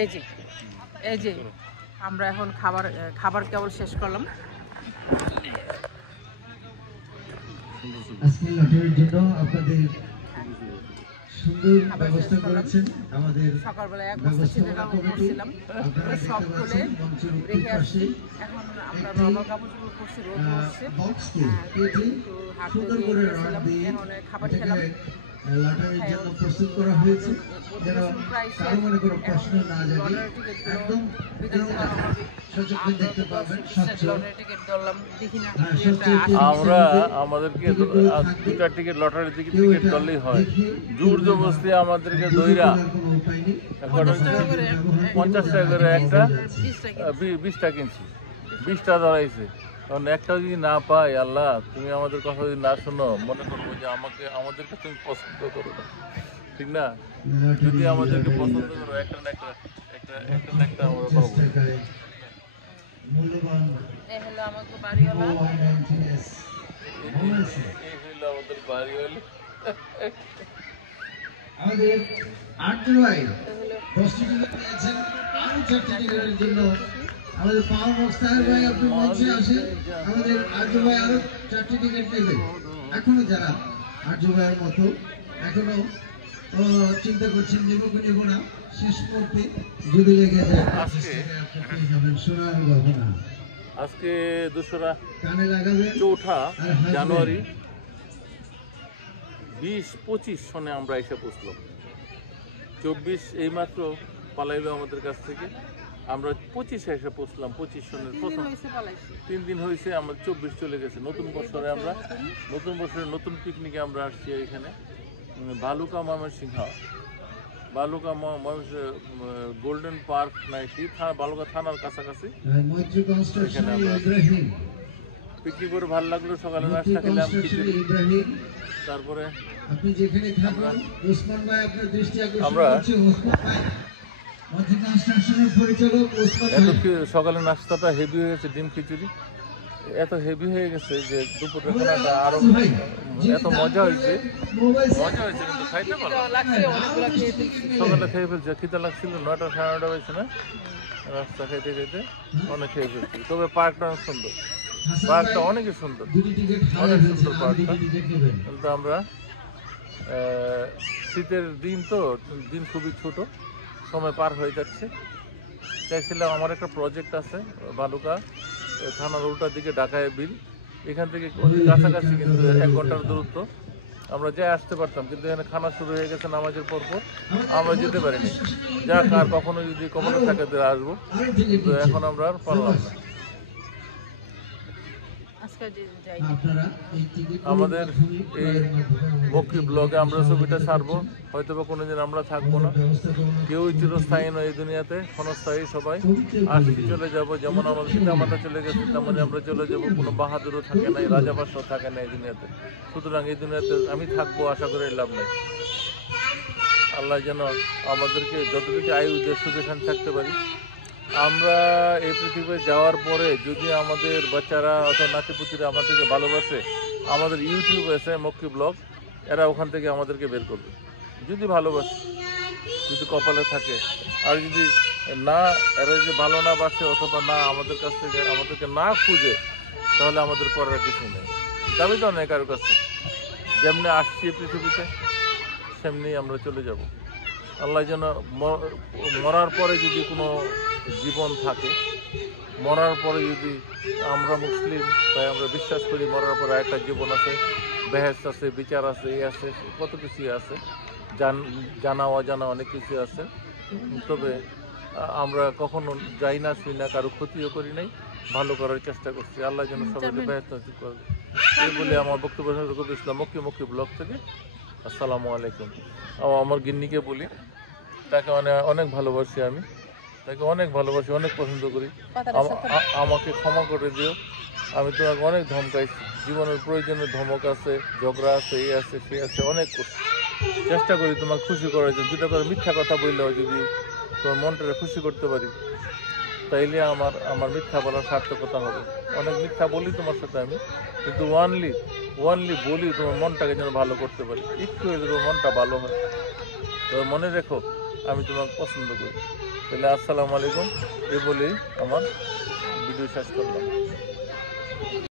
এই যে এই যে আমরা এখন খাবার কেবল শেষ করলাম। আজকে লটারির জন্য আপনাদের সুন্দর ব্যবস্থা করেছেন আমাদের সকালবেলা এক বস্তা সিনেমা করছিলাম, সব খুলে রেখে আসছি। এখন আমরা নর্মাল কাপড় চোপড় করছি, রোদ হচ্ছে, হাঁটতে গিয়েছিলাম, এখন খাবার খেলাম। লটারির জন্য প্রস্তুত করা হয়েছে যেন কারো মনে কোনো প্রশ্ন না জাগে, একদম সচক্ষে দেখতে পাবেন। আমরা আমাদেরকে দুটা টিকিট লটারির টিকিট করলেই হয়, জোর জবরদস্তি আমাদেরকে দইরা 50 টাকা করে একটা 20টা কিনছি, 20টা ধরাইছে। কারণ একটাও যদি না পাই, আল্লাহ তুমি আমাদের কথা যদি না শোনো, মনে করবো যে আমাদেরকে তুমি পছন্দ করো না, ঠিক না? যদি আমাদেরকে পছন্দ করো, একটা না একটা আমরা পাবো। এই হলো আমাদের বাড়িওয়ালা, এই হইল আমাদের বাড়িওয়ালা। আমাদের 8 জুলাই 10টি টিকিট পেয়েছেন, আরো 4টি টিকিটের জন্য আমাদের পাওয়ার মুস্তাহির ভাই আপনি মঞ্চে আসেন। আমাদের 8 জুলাই আরো 4টি টিকিট নেবে। এখনো যারা 8 জুলাইয়ের মতো এখনো চিন্তা করছেন নেব কি নেব না, শেষ মুহূর্তে যদি লেগে যায় আজকে 2রা কানে লাগাবে 4 জানুয়ারি 20-25 সনে আমরা এসে পৌঁছলাম। 24 এইমাত্র পালাইলো আমাদের কাছ থেকে, আমরা 25-এ এসে পৌঁছলাম। 25 সনের প্রথম 3 দিন হয়েছে, আমরা 24 চলে গেছে। নতুন বছরে আমরা নতুন বছরের নতুন পিকনিকে আমরা আসছি এখানে ভালুকা ময়মনসিংহ, বালুকা গোল্ডেন পার্ক নাকি বালুকা থানার কাছাকাছি। এখানে আমরা পিকনিক করে ভালো লাগলো। সকালে নাস্তা খেলাম খিচুড়ি, তারপরে আমরা সকালে নাস্তাটা হেভি হয়ে গেছে, ডিম খিচুড়ি এত হেভি হয়ে গেছে যে দুপুরের খানাটা আরো এত মজা হয়েছে কিন্তু খাইতে পারলাম। সকালে খেয়ে ফেলছে, খিদে লাগছিল, 9টা সাড়ে 9টা হয়েছে না, রাস্তা খাইতে খাইতে অনেক খেয়ে ফেলছি। তবে পার্কটা অনেক সুন্দর, পার্কটা অনেকই সুন্দর, অনেক সুন্দর পার্কটা। কিন্তু আমরা শীতের দিন তো, দিন খুবই ছোট, সময় পার হয়ে যাচ্ছে। চাইছিলাম, আমার একটা প্রজেক্ট আছে বালুকা থানার উল্টার দিকে ঢাকায় বিল, এখান থেকে অতি কাছাকাছি, কিন্তু 1 ঘন্টার দূরত্ব, আমরা যাই আসতে পারতাম। কিন্তু এখানে খানা শুরু হয়ে গেছে নামাজের পরপর, আমরা যেতে পারিনি। যাক, আর কখনো যদি কখনো থাকে আসবো, কিন্তু এখন আমরা আর পারলাম না। আমাদের এই মক্কি ব্লগে আমরা ছবিটা ছাড়বো, হয়তো বা কোনোদিন আমরা থাকবো না, কেউই চিরস্থায়ী নয় এই দুনিয়াতে, ক্ষণস্থায়ী সবাই আসতে চলে যাব। যেমন আমাদের পিতামাতা চলে গেছে, তেমনি আমরা চলে যাব। কোনো বাহাদুরও থাকে নাই, রাজাবাসও থাকে না এই দুনিয়াতে। সুতরাং এই দুনিয়াতে আমি থাকবো, আশা করে লাভ নেই। আল্লাহ যেন আমাদেরকে যতটুকু আয়ু দিয়ে সুখে শান্তি থাকতে পারি। আমরা এই পৃথিবীতে যাওয়ার পরে যদি আমাদের বাচ্চারা অথবা নাতিপুতিরা আমাদেরকে ভালোবাসে, আমাদের ইউটিউব আছে মক্কি ব্লগ, এরা ওখান থেকে আমাদেরকে বের করবে যদি ভালোবাসে, যদি কপালে থাকে। আর যদি না, এরা যদি ভালো না বাসে অথবা না আমাদের কাছ থেকে আমাদেরকে না খুঁজে, তাহলে আমাদের করার কিছু নেই। যাবি তো নেই কারোর কাছে, যেমনি আসছি পৃথিবীতে সেমনি আমরা চলে যাব। আল্লাহ যেন মরার পরে যদি কোনো জীবন থাকে, মরার পরে যদি আমরা মুসলিম, তাই আমরা বিশ্বাস করি মরার পরে একটা জীবন আছে, বেহেশত আছে, বিচার আছে, এই আছে, কত কিছু আছে, জানা অজানা অনেক কিছু আছে। তবে আমরা কখনো যাই না, শুই না, কারো ক্ষতিও করি নাই, ভালো করার চেষ্টা করছি। আল্লাহ যেন সবাইকে বেহেশত নসিব করবে। এই বলে আমার বক্তব্য ইসলাম মক্কি ব্লগ থেকে। আসসালামু আলাইকুম। আমার গিন্নিকে বলি, তাকে অনেক ভালোবাসি, আমি তাকে অনেক ভালোবাসি, অনেক পছন্দ করি। আমাকে ক্ষমা করে দিও, আমি তোমাকে অনেক ধমকাইছি, জীবনের প্রয়োজনে ধমক আছে, ঝগড়া আছে, এই আছে, সে আছে, অনেক করছি। চেষ্টা করি তোমাকে খুশি করার জন্য। দুটা করে মিথ্যা কথা বললেও যদি তোমার মনটাকে খুশি করতে পারি, তাইলে আমার মিথ্যা বলার সার্থকতা হবে। অনেক মিথ্যা বলি তোমার সাথে আমি, কিন্তু ওয়ানলি বলি তোমার মনটাকে যেন ভালো করতে পারি, একটু হলে তোমার মনটা ভালো হয়। তবে মনে রেখো, আমি তোমাকে পছন্দ করি। তাহলে আসসালামু আলাইকুম, এই বলেই আমার ভিডিও শেষ করলাম।